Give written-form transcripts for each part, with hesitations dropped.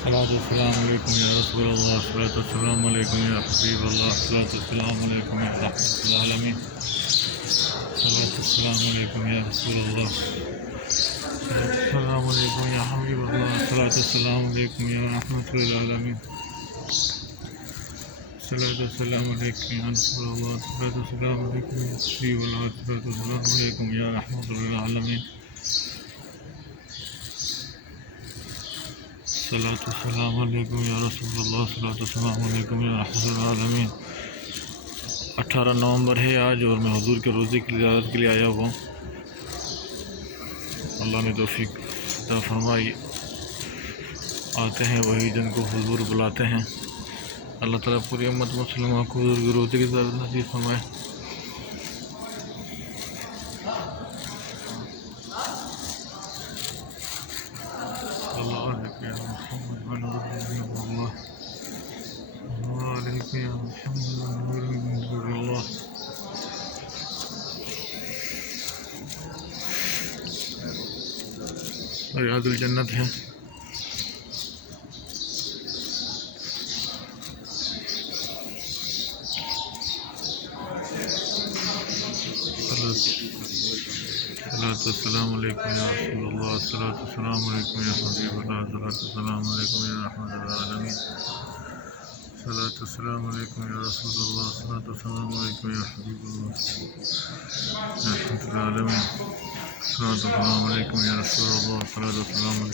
अस्सलामुअलैकुम या रसूल अल्लाह, अस्सलामुअलैकुम या हबीब अल्लाह, अस्सलामुअलैकुम या रहमतुल आलमीन, अस्सलामुअलैकुम या रसूल अल्लाह, अस्सलामुअलैकुम या हबीब अल्लाह, अस्सलामुअलैकुम या रहमतुल आलमीन, अस्सलामुअलैकुम या रसूल अल्लाह, अस्सलामुअलैकुम या हबीब अल्लाह, अस्सलामुअलैकुम या रहमतुल आलमीन, अस्सलामुअलैकुम या रसूल अल्लाह, अस्सलामुअलैकुम या रहमतुल आलमीन। 18 नवंबर है आज और मैं हुजूर के रोज़े की ज़ियारत के लिए आया हुआ हूँ। अल्लाह ने तौफीक अता फरमाई। आते हैं वही जिनको हुजूर बुलाते हैं। अल्लाह ताला पूरी उम्मत मुसलमान को हुजूर के रोज़े की ज़ियारत नसीब फरमाए। रियादुल जन्नत है। अस्सलामुअलैकुम या रसूल अल्लाह, अस्सलामुअलैकुम या हबीब अल्लाह, अस्सलामुअलैकुम या रहमतुल आलमीन, अस्सलामुअलैकुम या रसूल अल्लाह, अस्सलामुअलैकुम या हबीब अल्लाह, रहमतुल आलमीन, अस्सलामुअलैकुम या रसूल अल्लाह, अस्सलामुअलैकुम या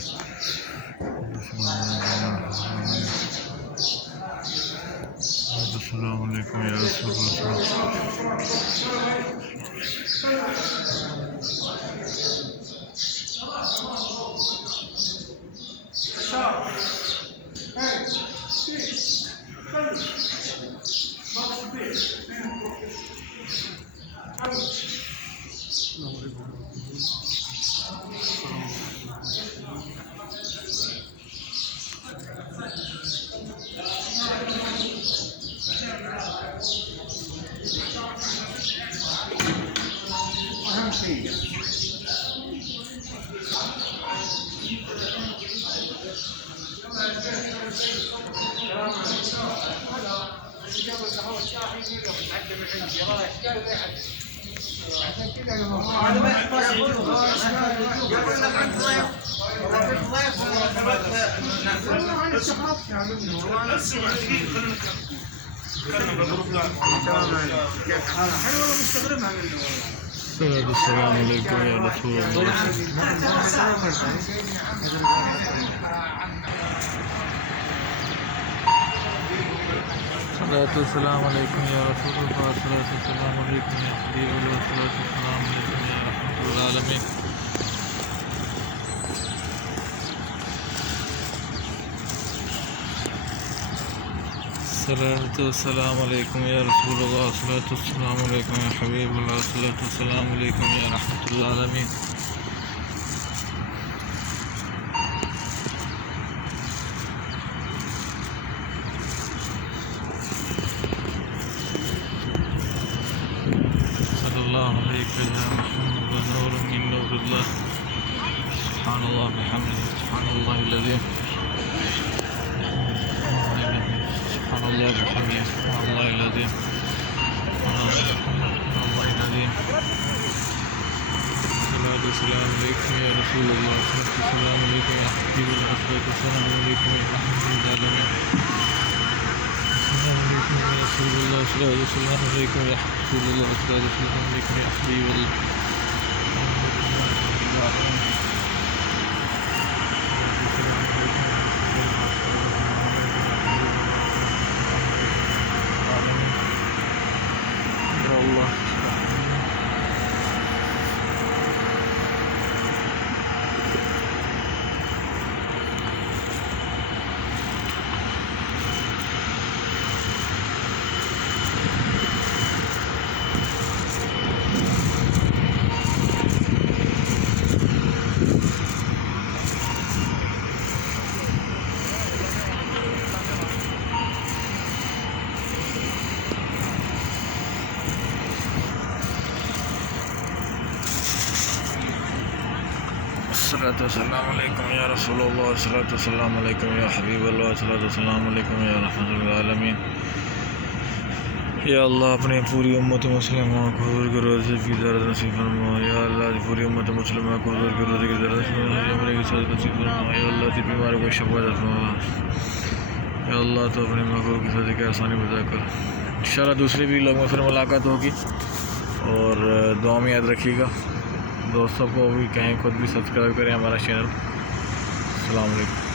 रसूल अल्लाह। अस्सलामुअलैकुम या रसूल अल्लाह, अस्सलामुअलैकुम या रसूल अल्लाह, अस्सलामुअलैकुम या हबीब अल्लाह, अस्सलामुअलैकुम या रहमतुल आलमीन, अस्सलामुअलैकुम या रसूल अल्लाह, अस्सलामुअलैकुम या हबीब अल्लाह, अस्सलामुअलैकुम या रहमतुल आलमीन, सल्लल्लाहु अलैहि वसल्लम व नूरुम मिन नूरिल्लाह, सुब्हानल्लाह बिहम्दिही, सुब्हानल्लाहिल अज़ीम, सुब्हानल्लाह बिहम्दिही, सुब्हानल्लाहिल अज़ीम, अस्सलामुअलैकुम या रसूल अल्लाह, अस्सलामुअलैकुम या हबीब अल्लाह, अस्सलामुअलैकुम या रहमतुल आलमीन, अस्सलामुअलैकुम या रसूल अल्लाह, अस्सलामुअलैकुम या रसूल अल्लाह, अस्सलामुअलैकुम या हबीब अल्लाह, अस्सलातु वस्सलामु अलैकुम या रसूल अल्लाह, अस्सलातु वस्सलामु अलैकुम या हबीब अल्लाह, अस्सलातु वस्सलामु अलैकुम या रहमतुल लिल आलमीन। या अल्लाह अपने पूरी उम्मत मुस्लिमा को हुजूर के रोज़े की ज़ियारत नसीब फरमा। या अल्लाह पूरी उम्मत मुस्लिमा को हुजूर के रोज़े की ज़ियारत नसीब फरमा। या अल्लाह की बीमारों को शफा अता फरमा। या अल्लाह तो अपने मखलूक की सज़ा की आसानी बता कर। इंशाअल्लाह दूसरे भी लोगों में फिर मुलाकात होगी और दुआ में याद रखिएगा। दोस्तों को भी कहें खुद भी सब्सक्राइब करें हमारा चैनल। अस्सलाम वालेकुम।